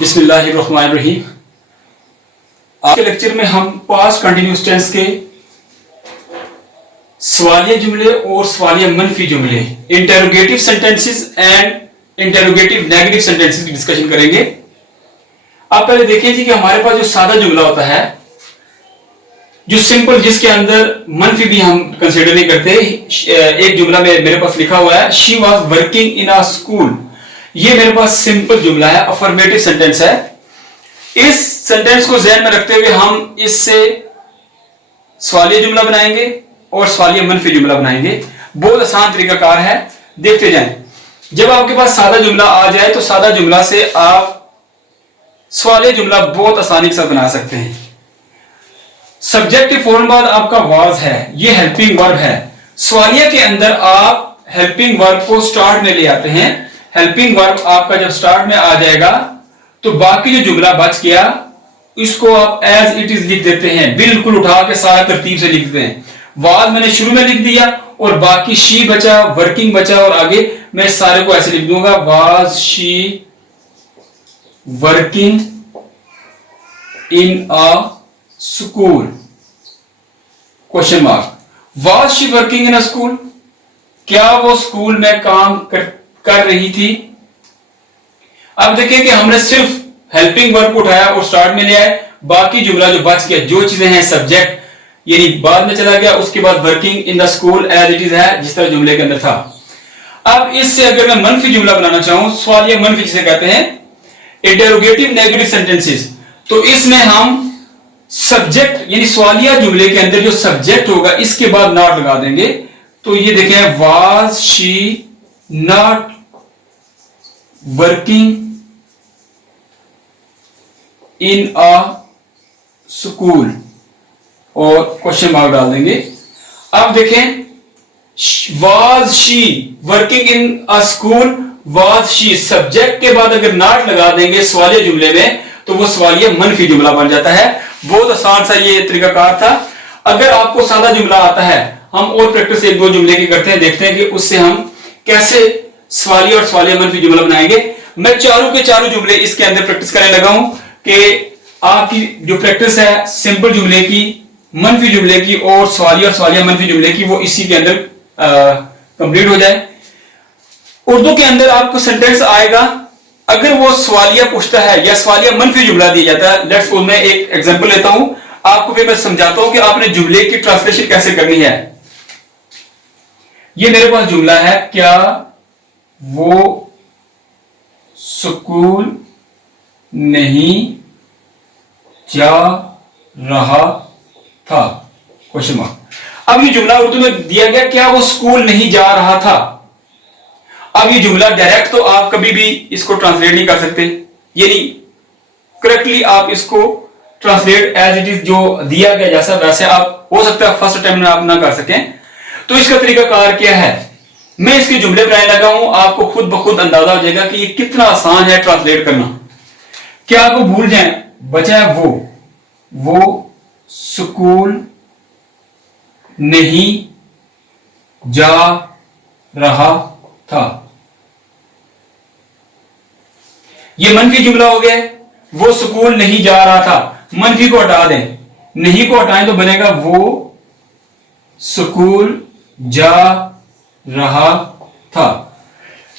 बिस्मिल्लाहिर्रहमानिर्रहीम। आज के लेक्चर में हम पास्ट कंटिन्यूअस टेंस के सवालिया जुमले और सवालिया मनफी जुमले, interrogative sentences and interrogative negative sentences की डिस्कशन करेंगे। आप पहले देखिए जी कि हमारे पास जो सादा जुमला होता है, जो सिंपल, जिसके अंदर मनफी भी हम कंसीडर नहीं करते। एक जुमला में मेरे पास लिखा हुआ है, she was working in a school. ये मेरे पास सिंपल जुमला है, अफर्मेटिव सेंटेंस है। इस सेंटेंस को ध्यान में रखते हुए हम इससे सवालिया जुमला बनाएंगे और सवालिया मनफी जुमला बनाएंगे। बहुत आसान तरीकाकार है, देखते जाएं। जब आपके पास सादा जुमला आ जाए तो सादा जुमला से आप सवालिया जुमला बहुत आसानी के साथ बना सकते हैं। सब्जेक्टिव फॉर्म बाद आपका वाज है, ये हेल्पिंग वर्ब है। सवालिया के अंदर आप हेल्पिंग वर्ब को स्टार्ट में ले आते हैं। हेल्पिंग वर्ब आपका जब स्टार्ट में आ जाएगा तो बाकी जो जुमला बच गया इसको आप एज इट इज लिख देते हैं, बिल्कुल उठा के सारा तरतीब से लिख देते हैं। वाज मैंने शुरू में लिख दिया और बाकी शी बचा, वर्किंग बचा और आगे मैं सारे को ऐसे लिख दूंगा, was she working in a school, question mark. Was she working in a school, क्या वो स्कूल में काम कर रही थी। अब देखिए कि हमने सिर्फ हेल्पिंग वर्ब को उठाया और स्टार्ट में ले आए, बाकी जुमला जो बच गया, जो चीजें हैं सब्जेक्ट यानी बाद में चला गया, उसके बाद working in the school as it is है, जिस तरह जुमले के अंदर था। अब इससे अगर मैं मनफी जुमला बनाना चाहूं, सवालिया मनफी जिसे कहते हैं, इंटेरोगेटिव नेगेटिव सेंटेंसेस, तो इसमें हम सब्जेक्ट यानी सवालिया जुमले के अंदर जो सब्जेक्ट होगा इसके बाद नॉट लगा देंगे। तो ये देखें, was she not working in a school और क्वेश्चन मार्क डाल देंगे। अब देखें, was she working in a school, was she subject के बाद अगर नॉट लगा देंगे सवालिया जुमले में तो वो सवालिया मनफी जुमला बन जाता है। बहुत आसान सा ये तरीकाकार था। अगर आपको सादा जुमला आता है, हम और प्रैक्टिस एक दो जुमले की करते हैं, देखते हैं कि उससे हम कैसे सवालिया और सवालिया मनफी जुमला बनाएंगे। मैं चारों के चारों जुमले इसके अंदर प्रैक्टिस करने लगा हूं कि आपकी जो प्रैक्टिस है सिंपल जुमले की, मनफी जुमले की और सवालिया मनफी जुमले की, वो इसी के अंदर कंप्लीट हो जाए। उर्दू के अंदर आपको सेंटेंस आएगा, अगर वो सवालिया पूछता है या सवालिया मनफी जुमला दिया जाता है। लेट्स सपोज मैं एक एग्जांपल लेता हूं आपको, फिर मैं समझाता हूं कि आपने जुमले की ट्रांसलेशन कैसे करनी है। ये मेरे पास जुमला है, क्या वो स्कूल नहीं जा रहा था, क्वेश्चन मार्क। अब ये जुमला उर्दू में दिया गया, क्या वो स्कूल नहीं जा रहा था। अब ये जुमला डायरेक्ट तो आप कभी भी इसको ट्रांसलेट नहीं कर सकते, यानी करेक्टली आप इसको ट्रांसलेट एज इट इज जो दिया गया जैसा वैसे आप, हो सकता है फर्स्ट अटेम्प्ट में आप ना कर सकें। तो इसका तरीकाकार क्या है, मैं इसके जुमले बनाने लगा हूं, आपको खुद ब खुद अंदाजा हो जाएगा कि ये कितना आसान है ट्रांसलेट करना। क्या आपको भूल जाए, बचा है वो स्कूल नहीं जा रहा था। ये मनफी जुमला हो गया, वो स्कूल नहीं जा रहा था। मनफी को हटा दें, नहीं को हटाएं तो बनेगा वो स्कूल जा रहा था।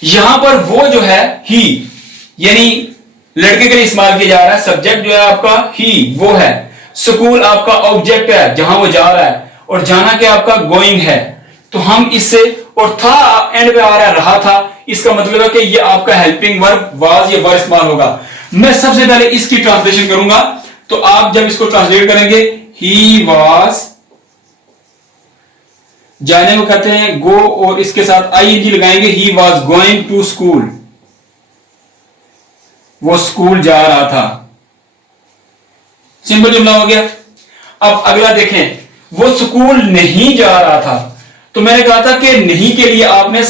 यहां पर वो जो है ही, यानी लड़के के लिए इस्तेमाल किया जा रहा है। सब्जेक्ट जो है आपका ही, वो है। स्कूल आपका ऑब्जेक्ट है, जहां वो जा रहा है, और जाना क्या आपका गोइंग है। तो हम इससे, और था एंड पे आ रहा है, रहा था, इसका मतलब है कि ये आपका हेल्पिंग वर्ब वाज, ये वर्ब इस्तेमाल होगा। मैं सबसे पहले इसकी ट्रांसलेशन करूंगा, तो आप जब इसको ट्रांसलेट करेंगे, ही वाज, जाने को कहते हैं गो, और इसके साथ आईएनजी लगाएंगे, he was going to school, वो स्कूल जा रहा था। सिंपल जुमला हो गया। अब अगला देखें, वो स्कूल नहीं जा रहा था। तो मैंने कहा था कि नहीं के लिए आपने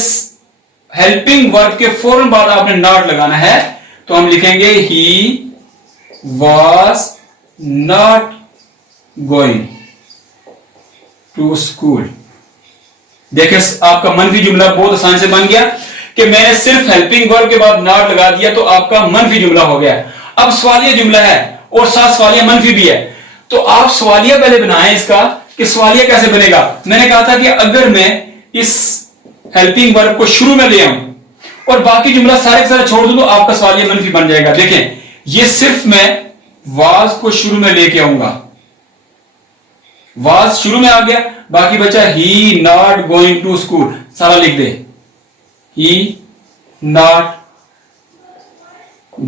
हेल्पिंग वर्ब के फौरन बाद आपने नॉट लगाना है, तो हम लिखेंगे he was not going to school. देखिए आपका मनफी जुमला बहुत आसान से बन गया कि मैंने सिर्फ हेल्पिंग वर्ब के बाद नॉट लगा दिया तो आपका मनफी जुमला हो गया। अब सवालिया जुमला है और साथ सवालिया मनफी भी है, तो आप सवालिया पहले बनाएं इसका कि सवालिया कैसे बनेगा। मैंने कहा था कि अगर मैं इस हेल्पिंग वर्ब को शुरू में ले आऊं और बाकी जुमला सारे के सारे छोड़ दूं तो आपका सवालिया मनफी बन जाएगा। देखें, ये सिर्फ मैं वाज को शुरू में लेके आऊंगा, वाज शुरू में आ गया, बाकी बचा ही नॉट गोइंग टू स्कूल, सारा लिख दे, ही नॉट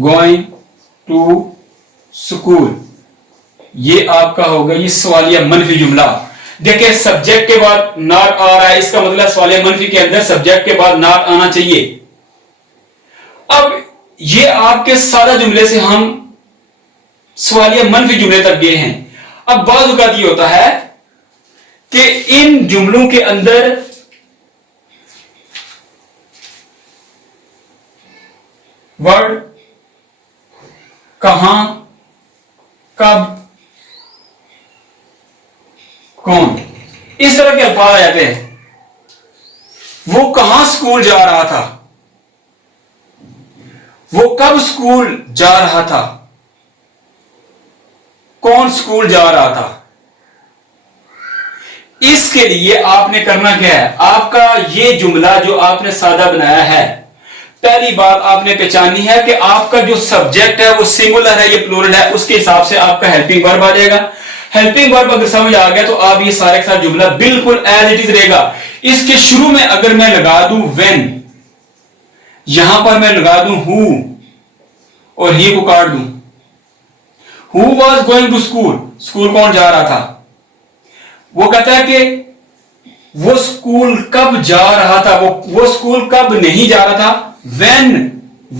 गोइंग टू स्कूल, ये आपका होगा ये सवालिया मनफी जुमला। देखिए सब्जेक्ट के बाद नॉट आ रहा है, इसका मतलब सवालिया मनफी के अंदर सब्जेक्ट के बाद नॉट आना चाहिए। अब ये आपके सादा जुमले से हम सवालिया मनफी जुमले तक गए हैं। अब बाज़ औक़ात ये होता है कि इन जुमलों के अंदर वर्ड कहां, कब, कौन, इस तरह के अल्फाज आ जाते हैं। वो कहां स्कूल जा रहा था, वो कब स्कूल जा रहा था, कौन स्कूल जा रहा था। इसके लिए आपने करना क्या है, आपका ये जुमला जो आपने सादा बनाया है, पहली बात आपने पहचाननी है कि आपका जो सब्जेक्ट है वो सिंगुलर है या प्लूरल है, उसके हिसाब से आपका हेल्पिंग वर्ब आ जाएगा। हेल्पिंग वर्ब अगर समझ आ गया तो आप ये सारे के साथ जुमला बिल्कुल एज इट इज रहेगा। इसके शुरू में अगर मैं लगा दूं व्हेन, यहां पर मैं लगा दूं हु और ही को काट दूं, who was going to school, school कौन जा रहा था, वो कहता है कि वो स्कूल कब जा रहा था, वो स्कूल कब नहीं जा रहा था, when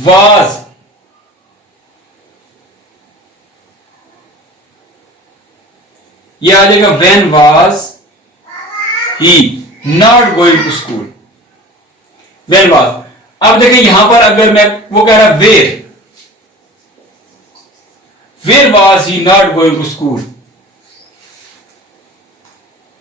was, ये आ जाएगा when was he not going to school, when was। अब देखिए यहां पर अगर मैं, वो कह रहा है where was he not going to school,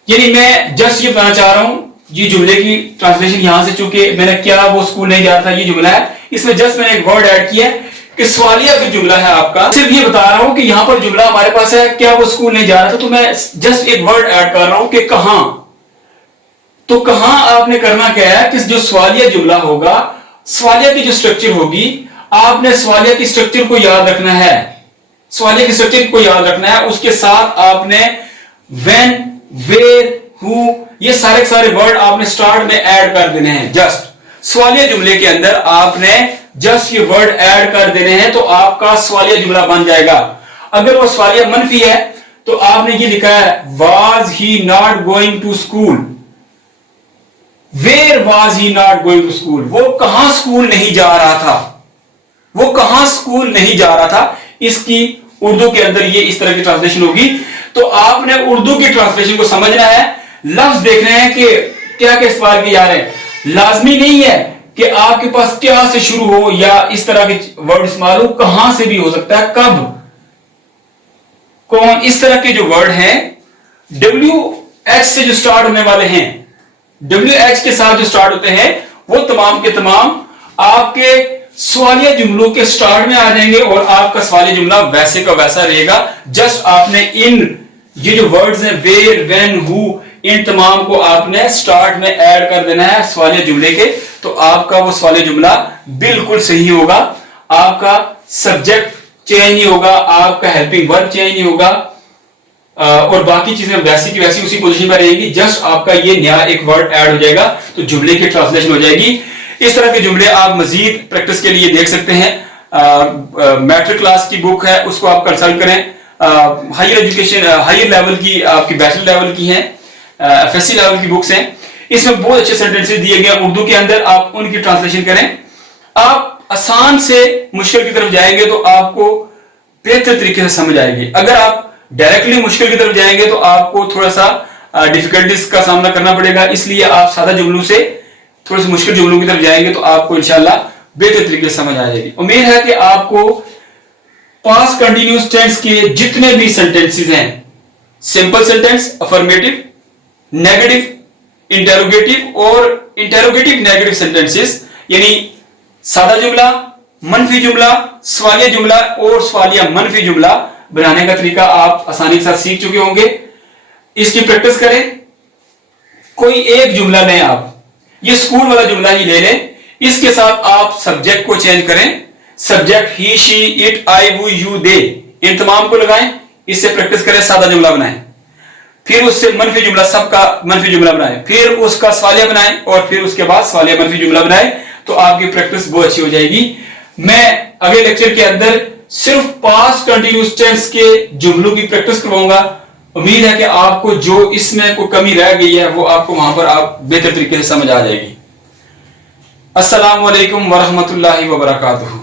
यानी मैं जस्ट ये बताना चाह रहा हूं, ये जुमले की ट्रांसलेशन यहां से, चूंकि मैंने क्या वो स्कूल नहीं जा रहा था ये जुमला है, इसमें जस्ट मैंने एक वर्ड ऐड किया कि सवालिया का जुमला है आपका, सिर्फ ये बता रहा हूं कि यहां पर जुमला हमारे पास है क्या वो स्कूल नहीं जा रहा था, तो मैं जस्ट एक वर्ड ऐड कर रहा हूं कि कहां। तो कहां आपने करना क्या है कि जो सवालिया जुमला होगा, सवालिया की जो स्ट्रक्चर होगी, आपने सवालिया की स्ट्रक्चर को याद रखना है, सवालिया की स्ट्रक्चर को याद रखना है, उसके साथ आपने व्हेन, वेयर, हु, ये सारे सारे वर्ड आपने स्टार्ट में ऐड कर देने हैं। जस्ट सवालिया जुमले के अंदर आपने जस्ट ये वर्ड ऐड कर देने हैं तो आपका सवालिया जुमला बन जाएगा। अगर वो सवालिया मनफी है तो आपने ये लिखा है was he not going to school, where was he not going to school, वो कहां स्कूल नहीं जा रहा था, वो कहां स्कूल नहीं जा रहा था। इसकी उर्दू के अंदर ये इस तरह की ट्रांसलेशन होगी। तो आपने उर्दू की ट्रांसलेशन को समझना है, लफ्ज देखने हैं कि क्या क्या इस्तेमाल किए जा रहे हैं। लाजमी नहीं है कि आपके पास क्या से शुरू हो या इस तरह के वर्ड इस्तेमाल हो, कहां से भी हो सकता है, कब, कौन, इस तरह के जो वर्ड हैं WH से जो स्टार्ट होने वाले हैं, WH के साथ जो स्टार्ट होते हैं, वो तमाम के तमाम आपके सवालिया जुमलों के स्टार्ट में आ जाएंगे और आपका सवालिया जुमला वैसे का वैसा रहेगा। जस्ट आपने इन ये जो वर्ड्स हैं वेयर, व्हेन, हु, इन तमाम को आपने स्टार्ट में ऐड कर देना है सवालिया जुमले के, तो आपका वो सवालिया जुमला बिल्कुल सही होगा। आपका सब्जेक्ट चेंज नहीं होगा, आपका हेल्पिंग वर्ब चेंज नहीं होगा और बाकी चीजें वैसी की वैसी उसी पोजीशन में रहेगी। जस्ट आपका ये नया एक वर्ड ऐड हो जाएगा तो जुमले की ट्रांसलेशन हो जाएगी। इस तरह के जुमले आप मजीद प्रैक्टिस के लिए देख सकते हैं। मैट्रिक क्लास की बुक है, उसको आप कंसल्ट करें। हायर एजुकेशन, हायर लेवल की आपकी बैचलर लेवल की हैं, FSC लेवल की बुक्स हैं। इसमें बहुत अच्छे सेंटेंसेस दिए गए उर्दू के अंदर, आप उनकी ट्रांसलेशन करें। आप आसान से मुश्किल की तरफ जाएंगे तो आपको बेहतर तरीके से समझ आएगी। अगर आप डायरेक्टली मुश्किल की तरफ जाएंगे तो आपको थोड़ा सा डिफिकल्टीज का सामना करना पड़ेगा। इसलिए आप सादा जुमलों से थोड़े से मुश्किल जुमलों की तरफ जाएंगे तो आपको इंशाल्लाह बेहतर तरीके से समझ आ जाएगी। उम्मीद है कि आपको पास्ट कंटिन्यूअस टेंस के जितने भी सेंटेंसेस हैं, simple sentence, affirmative, negative, interrogative और इंटेरोगेटिव नेगेटिव सेंटेंसेस, यानी सादा जुमला, मनफी जुमला, सवालिया जुमला और सवालिया मनफी जुमला बनाने का तरीका आप आसानी के साथ सीख चुके होंगे। इसकी प्रैक्टिस करें। कोई एक जुमला लें, आप ये स्कूल वाला जुमला ही ले लें, इसके साथ आप सब्जेक्ट को चेंज करें। सब्जेक्ट ही, शी, इट, आई, वो, यू, दे, इन तमाम को लगाएं। इससे प्रैक्टिस करें, सादा जुमला बनाएं। फिर उससे मनफी जुमला, सबका मनफी जुमला बनाएं, फिर उसका सवालिया बनाएं और फिर उसके बाद सवालिया मनफी जुमला बनाएं, तो आपकी प्रैक्टिस बहुत अच्छी हो जाएगी। मैं अगले लेक्चर के अंदर सिर्फ पास्ट कंटिन्यूअस टेंस के जुमलों की प्रैक्टिस करवाऊंगा। उम्मीद है कि आपको जो इसमें कोई कमी रह गई है वो आपको वहां पर आप बेहतर तरीके से समझ आ जाएगी। अस्सलाम वालेकुम वरहमतुल्लाहि वबरकातुहू।